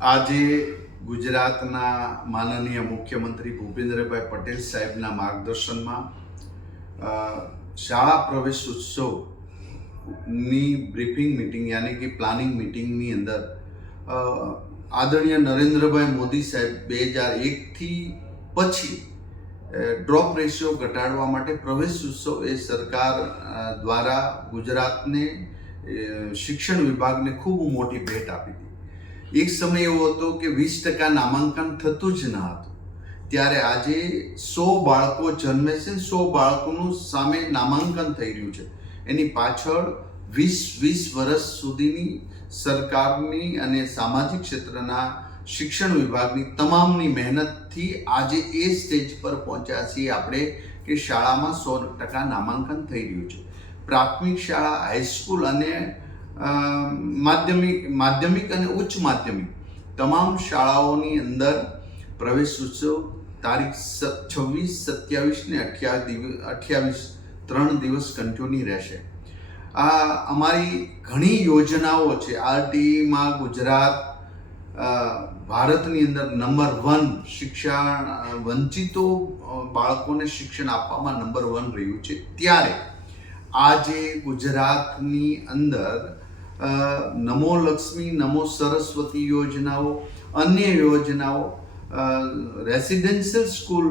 આજે ગુજરાતના માનનીય મુખ્યમંત્રી ભૂપેન્દ્રભાઈ પટેલ સાહેબના માર્ગદર્શનમાં શાળા પ્રવેશ ઉત્સવની બ્રીફિંગ મિટિંગ યાની કે પ્લાનિંગ મિટિંગની અંદર આદરણીય નરેન્દ્રભાઈ મોદી સાહેબ 2001થી પછી ડ્રોપ રેશિયો ઘટાડવા માટે પ્રવેશ ઉત્સવ એ સરકાર દ્વારા ગુજરાતને શિક્ષણ વિભાગને ખૂબ મોટી ભેટ આપી હતી. એક સમય એવો હતો કે 20% નામાંકન થતું જ ન હતું. ત્યારે આજે 100 બાળકો જન્મે છે, 100 બાળકોનું સામે નામાંકન થઈ રહ્યું છે. એની પાછળ 20 વર્ષ સુધીની સરકારની અને સામાજિક ક્ષેત્રના શિક્ષણ વિભાગની તમામની મહેનતથી આજે એ સ્ટેજ પર પહોંચ્યા છીએ આપણે કે શાળામાં 100% નામાંકન થઈ રહ્યું છે. પ્રાથમિક શાળા, હાઈસ્કૂલ અને માધ્યમિક અને ઉચ્ચ માધ્યમિક તમામ શાળાઓની અંદર પ્રવેશ ઉત્સવ તારીખ 26, 27 ને 28 3 દિવસ કન્ટિન્યુ રહેશે. આ અમારી ઘણી યોજનાઓ છે. આરટીઈમાં ગુજરાત ભારતની અંદર નંબર 1 શિક્ષણ વંચિતો બાળકોને શિક્ષણ આપવામાં નંબર 1 રહ્યું છે. ત્યારે આજે ગુજરાતની અંદર નમો લક્ષ્મી, નમો સરસ્વતી યોજનાઓ, અન્ય યોજનાઓ, રેસિડેન્શિયલ સ્કૂલ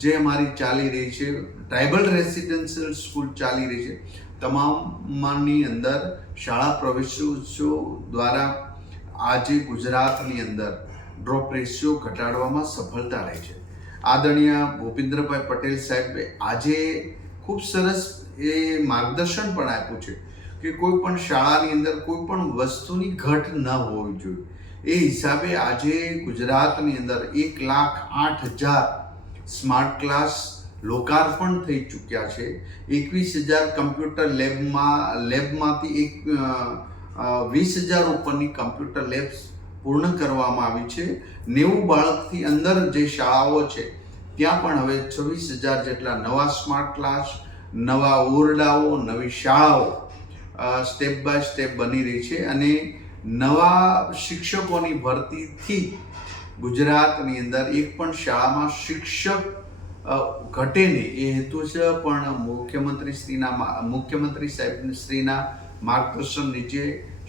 જે અમારી ચાલી રહી છે, ટ્રાઇબલ રેસિડેન્શિયલ સ્કૂલ ચાલી રહી છે, તમામની અંદર શાળા પ્રવેશોત્સવ દ્વારા આજે ગુજરાતની અંદર ડ્રોપ રેશિયો ઘટાડવામાં સફળતા રહી છે. આદરણીય ભૂપેન્દ્રભાઈ પટેલ સાહેબે આજે ખૂબ સરસ એ માર્ગદર્શન પણ આપ્યું છે કે કોઈ પણ શાળાની અંદર કોઈ પણ વસ્તુની ઘટ ન હોવી જોઈએ. એ હિસાબે આજે ગુજરાતની અંદર 1,08,000 સ્માર્ટ ક્લાસ લોકાર્પણ થઈ ચૂક્યા છે. 21,000 કમ્પ્યુટર લેબમાંથી 20,000 ઉપરની કમ્પ્યુટર લેબ્સ પૂર્ણ કરવામાં આવી છે. 90 બાળકથી અંદર જે શાળાઓ છે ત્યાં પણ હવે 26,000 જેટલા નવા સ્માર્ટ ક્લાસ, નવા ઓરડાઓ, નવી શાળાઓ સ્ટેપ બાય સ્ટેપ બની રહી છે. અને નવા શિક્ષકોની ભરતીથી ગુજરાતની અંદર એક પણ શાળામાં શિક્ષક ઘટે નહીં એ હેતુસર પણ મુખ્યમંત્રી સાહેબ શ્રીના માર્ગદર્શન નીચે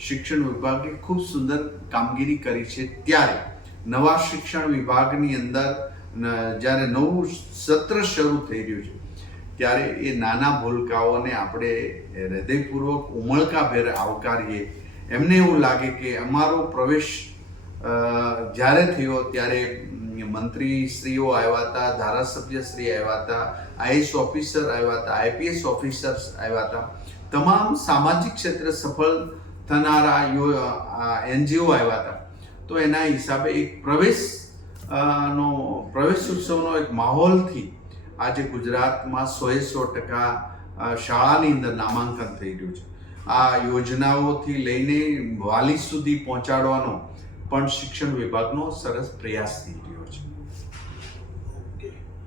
શિક્ષણ વિભાગે ખૂબ સુંદર કામગીરી કરી છે. ત્યારે નવા શિક્ષણ વિભાગની અંદર જ્યારે નવું સત્ર શરૂ થઈ રહ્યું છે ત્યારે એ નાના ભૂલકાઓને આપણે હૃદયપૂર્વક ઉમળકાભેર આવકારીએ. એમને એવું લાગે કે અમારો પ્રવેશ જ્યારે થયો ત્યારે મંત્રીશ્રીઓ આવ્યા હતા, ધારાસભ્યશ્રી આવ્યા હતા, આઈએસ ઓફિસર આવ્યા હતા, આઈપીએસ ઓફિસર્સ આવ્યા હતા, તમામ સામાજિક ક્ષેત્રે સફળ થનારા એનજીઓ આવ્યા હતા. તો એના હિસાબે એક પ્રવેશ ઉત્સવનો એક માહોલથી આજે ગુજરાતમાં 100% શાળાની અંદર નામાંકન થઈ રહ્યું છે. આ યોજનાઓથી લઈને વાલી સુધી પહોંચાડવાનો પણ શિક્ષણ વિભાગનો સરસ પ્રયાસ થઈ રહ્યો છે.